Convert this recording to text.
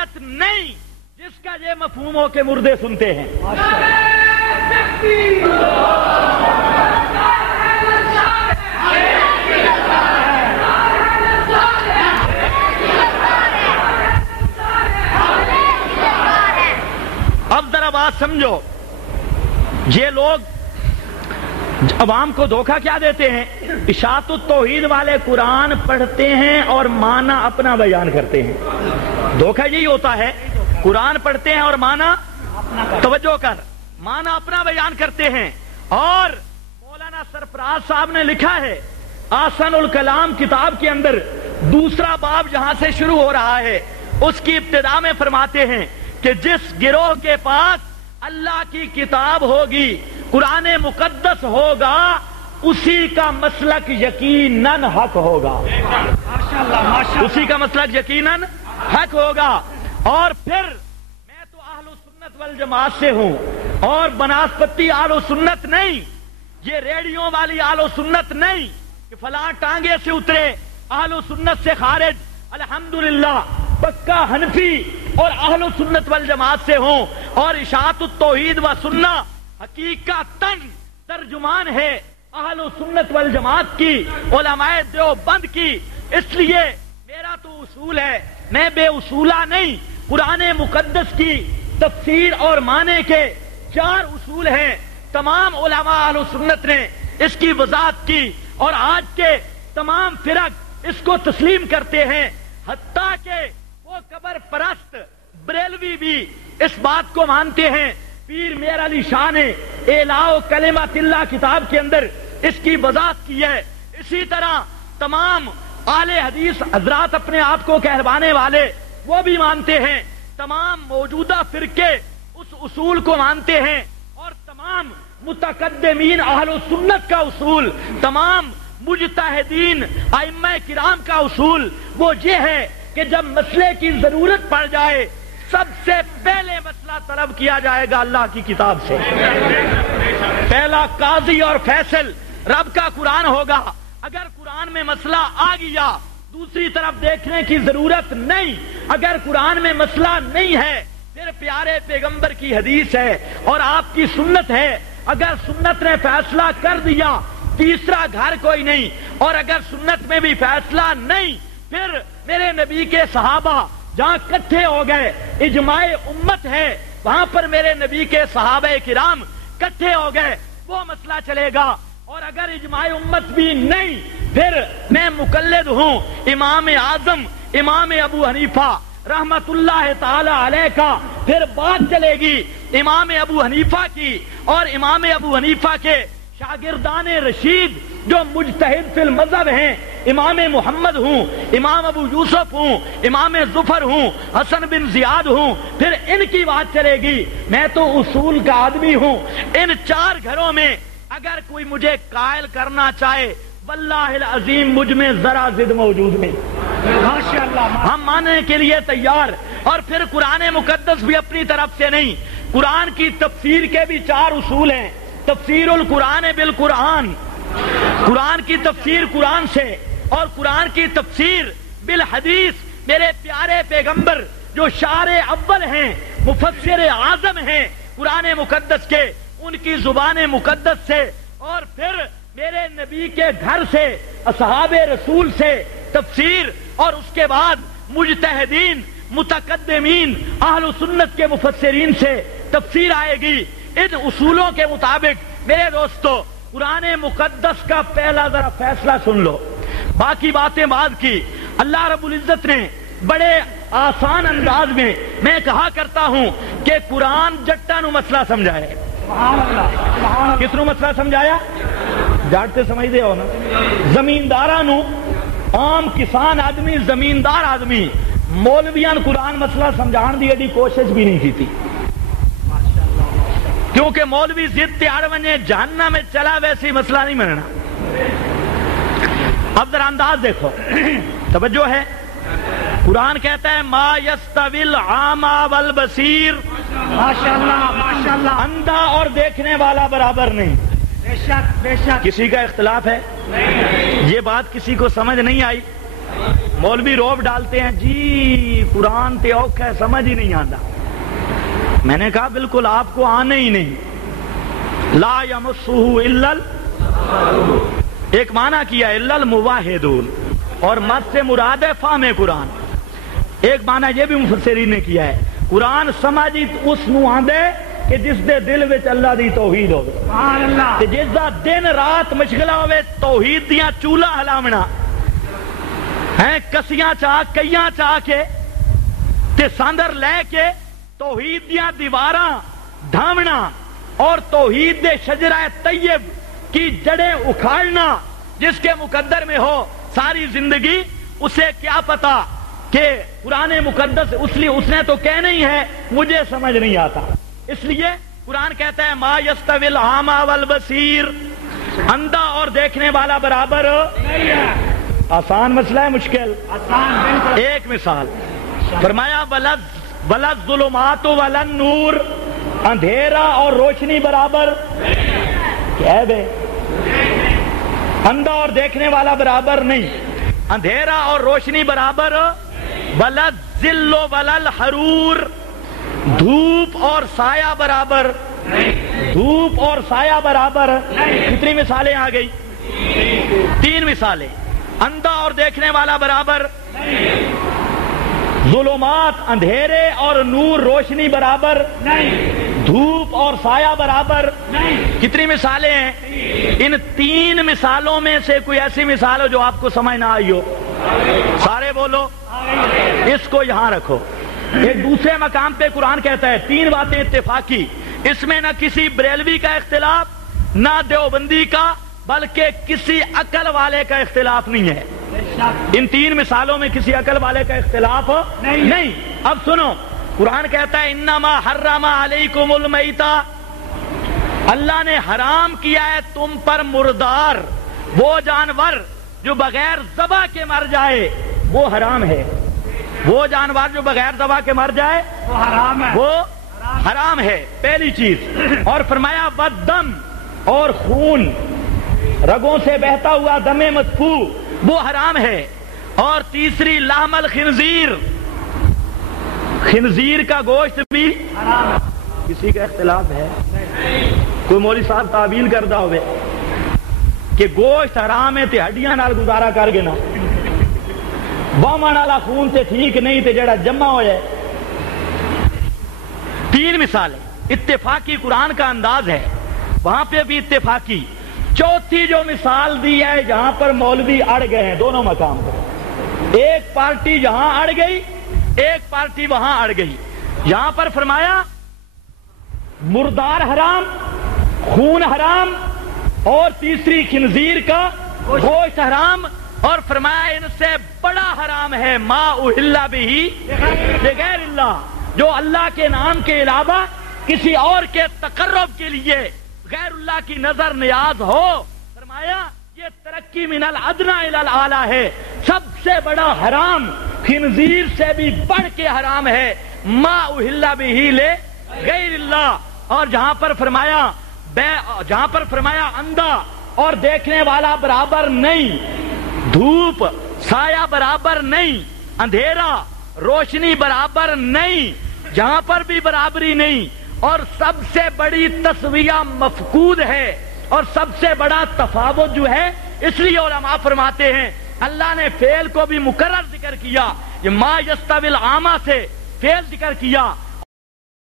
آیت نہیں جس کا یہ مفہوم ہو کہ مردے سنتے ہیں. اب ذرا بات سمجھو، یہ لوگ عوام کو دھوکہ کیا دیتے ہیں؟ اشاعت التوحید والے قرآن پڑھتے ہیں اور معنی اپنا بیان کرتے ہیں. دھوکہ یہی ہوتا ہے، قرآن پڑھتے ہیں اور معنی، توجہ کر، معنی اپنا بیان کرتے ہیں. اور مولانا سرفراز صاحب نے لکھا ہے آسن الکلام کتاب کے اندر دوسرا باب جہاں سے شروع ہو رہا ہے اس کی ابتدا میں فرماتے ہیں کہ جس گروہ کے پاس اللہ کی کتاب ہوگی، قرآن مقدس ہوگا، اسی کا مسلک یقیناً حق ہوگا. اسی کا مسلک یقیناً حق ہوگا. اور پھر میں تو اہل سنت والجماعت سے ہوں اور بناسپتی اہل سنت نہیں، یہ ریڈیو والی اہل سنت نہیں کہ فلاں ٹانگے سے اترے اہل سنت سے خارج. الحمدللہ پکا حنفی اور اہل سنت والجماعت سے ہوں اور اشاعت التوحید و سنہ حقیقتاً ترجمان ہے اہل سنت والجماعت کی، علماء دیوبند کی. اس لیے میرا تو اصول ہے، میں بے اصولہ نہیں. قرآن مقدس کی تفسیر اور معنی کے 4 اصول ہیں. تمام علماء اہل سنت نے اس کی وضاحت کی اور آج کے تمام فرق اس کو تسلیم کرتے ہیں. حتیٰ کہ وہ قبر پرست بریلوی بھی اس بات کو مانتے ہیں. پیر میر علی شاہ نے اعلاء کلمۃ اللہ کتاب کے اندر اس کی وضاحت کی ہے. اسی طرح تمام اہل حدیث حضرات اپنے آپ کو کہلوانے والے وہ بھی مانتے ہیں. تمام موجودہ فرقے اس اصول کو مانتے ہیں اور تمام متقدمین اہل سنت کا اصول، تمام مجتہدین ائمہ کرام کا اصول وہ یہ ہے کہ جب مسئلے کی ضرورت پڑ جائے سب سے پہلے مسئلہ طلب کیا جائے گا اللہ کی کتاب سے. پہلا قاضی اور فیصل رب کا قرآن ہوگا. اگر قرآن میں مسئلہ آ گیا دوسری طرف دیکھنے کی ضرورت نہیں. اگر قرآن میں مسئلہ نہیں ہے پھر پیارے پیغمبر کی حدیث ہے اور آپ کی سنت ہے. اگر سنت نے فیصلہ کر دیا تیسرا گھر کوئی نہیں. اور اگر سنت میں بھی فیصلہ نہیں پھر میرے نبی کے صحابہ جہاں کٹھے ہو گئے، اجماع امت ہے، وہاں پر میرے نبی کے صحابہ کرام کٹھے ہو گئے، وہ مسئلہ چلے گا. اور اگر اجماع امت بھی نہیں پھر میں مقلد ہوں امام اعظم امام ابو حنیفہ رحمت اللہ تعالی علیہ کا. پھر بات چلے گی امام ابو حنیفہ کی اور امام ابو حنیفہ کے شاگردان رشید جو مجتہد فی المذہب ہیں، امام محمد ہوں، امام ابو یوسف ہوں، امام ظفر ہوں، حسن بن زیاد ہوں. پھر ان کی بات چلے گی. میں تو اصول کا آدمی ہوں. ان 4 گھروں میں اگر کوئی مجھے قائل کرنا چاہے واللہ العظیم مجھ میں ذرا ضد موجود نہیں. ہم ماننے کے لیے تیار. اور پھر قرآن مقدس بھی اپنی طرف سے نہیں، قرآن کی تفسیر کے بھی 4 اصول ہیں. تفسیر القرآن بالقرآن، قرآن کی تفسیر قرآن سے، اور قرآن کی تفسیر بالحدیث. میرے پیارے پیغمبر جو شارع اول ہیں، مفسر اعظم ہیں قرآن مقدس کے، ان کی زبان مقدس سے. اور پھر میرے نبی کے گھر سے، اصحاب رسول سے تفسیر. اور اس کے بعد مجتہدین متقدمین اہل سنت کے مفسرین سے تفسیر آئے گی. ان اصولوں کے مطابق میرے دوستو قرآن مقدس کا پہلا ذرا فیصلہ سن لو. باقی باتیں بعد کی. اللہ رب العزت نے بڑے آسان انداز میں کہا کرتا ہوں کہ قرآن جٹا نو مسئلہ سمجھائے. کس نو مسئلہ سمجھایا؟ جاٹتے سمجھتے ہو نا. زمینداراں نو، عام کسان آدمی، زمیندار آدمی، مولویاں قرآن مسئلہ سمجھان دی ایڈی کوشش بھی نہیں کی تھی. کیونکہ مولوی ضد تیار بنے جہنم میں چلا ویسی مسئلہ نہیں مننا. اب ذرا انداز دیکھو، توجہ ہے. قرآن کہتا ہے ما یستوی العامی والبصیر، ماشاءاللہ ماشاءاللہ، اندھا اور دیکھنے والا برابر نہیں. بے شک بے شک. کسی کا اختلاف ہے؟ یہ بات کسی کو سمجھ نہیں آئی؟ مولوی روب ڈالتے ہیں جی قرآن تے اوکھا ہے سمجھ ہی نہیں آتا. میں نے کہا بالکل آپ کو آنے ہی نہیں. لا یمسہ الا ایک معنی کیا الا الموحدون اور مت سے مراد ہے فہم قرآن. ایک معنی یہ بھی مفسرین نے کیا ہے قرآن سمجھی اس نو آندے کہ جس دے دل وچ اللہ دی توحید ہوے سبحان اللہ تے جس دا دن رات مشغلہ ہوے توحید دیاں چولہا ہلاونا ہیں کسیاں چاہ کئیاں چاہ کے تے ساندر لے کے توحید دیاں دیواراں ڈھاونا اور توحید دے شجرہ طیب کی جڑیں اکھاڑنا جس کے مقدر میں ہو ساری زندگی اسے کیا پتا کہ قرآن مقدس اس نے تو کہنا ہی ہے مجھے سمجھ نہیں آتا. اس لیے قرآن کہتا ہے ما یستوی الاعمی والبصیر اندھا اور دیکھنے والا برابر نہیں ہے. آسان مسئلہ ہے مشکل؟ آسان. ایک مثال فرمایا ولا الظلمات ولا النور اندھیرا اور روشنی برابر کیا ہے بے؟ اندھا اور دیکھنے والا برابر نہیں, اندھیرا اور روشنی برابر. ولا الظل ولا الحرور دھوپ اور سایہ برابر, دھوپ اور سایہ برابر. کتنی مثالیں آ گئی؟ 3 مثالیں. اندھا اور دیکھنے والا برابر, ظلمات اندھیرے اور نور روشنی برابر, دھوپ اور سایہ برابر. کتنی مثالیں ہیں؟ ان 3 مثالوں میں سے کوئی ایسی مثال ہو جو آپ کو سمجھ نہ آئی ہو؟ سارے بولو. اس کو یہاں رکھو. ایک دوسرے مقام پہ قرآن کہتا ہے 3 باتیں اتفاقی, اس میں نہ کسی بریلوی کا اختلاف نہ دیوبندی کا بلکہ کسی عقل والے کا اختلاف نہیں ہے. ان 3 مثالوں میں کسی عقل والے کا اختلاف نہیں. اب سنو قرآن کہتا ہے انما حرم علیکم المیتہ, اللہ نے حرام کیا ہے تم پر مردار, وہ جانور جو بغیر ذبح کے مر جائے وہ حرام ہے. وہ جانور جو بغیر ذبح کے مر جائے وہ حرام ہے, وہ حرام ہے پہلی چیز. اور فرمایا والدم اور خون, رگوں سے بہتا ہوا دم مسفوح وہ حرام ہے. اور تیسری لحم الخنزیر, خنزیر کا گوشت بھی حرام ہے. کسی کا اختلاف ہے؟ کوئی مولوی صاحب تعویل کردہ ہوئے کہ گوشت حرام ہے تے ہڈیاں نال گزارا کر گے نا, باہمن والا خون تے ٹھیک نہیں تے جڑا جمع ہو جائے. 3 مثالیں اتفاقی قرآن کا انداز ہے, وہاں پہ بھی اتفاقی. چوتھی جو مثال دی ہے جہاں پر مولوی اڑ گئے ہیں دونوں مقام پر, ایک پارٹی یہاں اڑ گئی ایک پارٹی وہاں اڑ گئی. یہاں پر فرمایا مردار حرام, خون حرام, اور تیسری خنزیر کا گوشت حرام, اور فرمایا ان سے بڑا حرام ہے ما اہل بہ بغیر اللہ, جو اللہ کے نام کے علاوہ کسی اور کے تقرب کے لیے غیر اللہ کی نظر نیاز ہو. فرمایا یہ ترقی من الادنی الی الاعلی ہے, سب سے بڑا حرام خنزیر سے بھی بڑھ کے حرام ہے ما اہل بہ لغیر اللہ. اور جہاں پر فرمایا اندھا اور دیکھنے والا برابر نہیں, دھوپ سایہ برابر نہیں, اندھیرا روشنی برابر نہیں, جہاں پر بھی برابری نہیں. اور سب سے بڑی تسویہ مفقود ہے اور سب سے بڑا تفاوت جو ہے, اس لیے علماء فرماتے ہیں اللہ نے فعل کو بھی مکرر ذکر کیا, یہ ما یستوی الاعمی سے فعل ذکر کیا,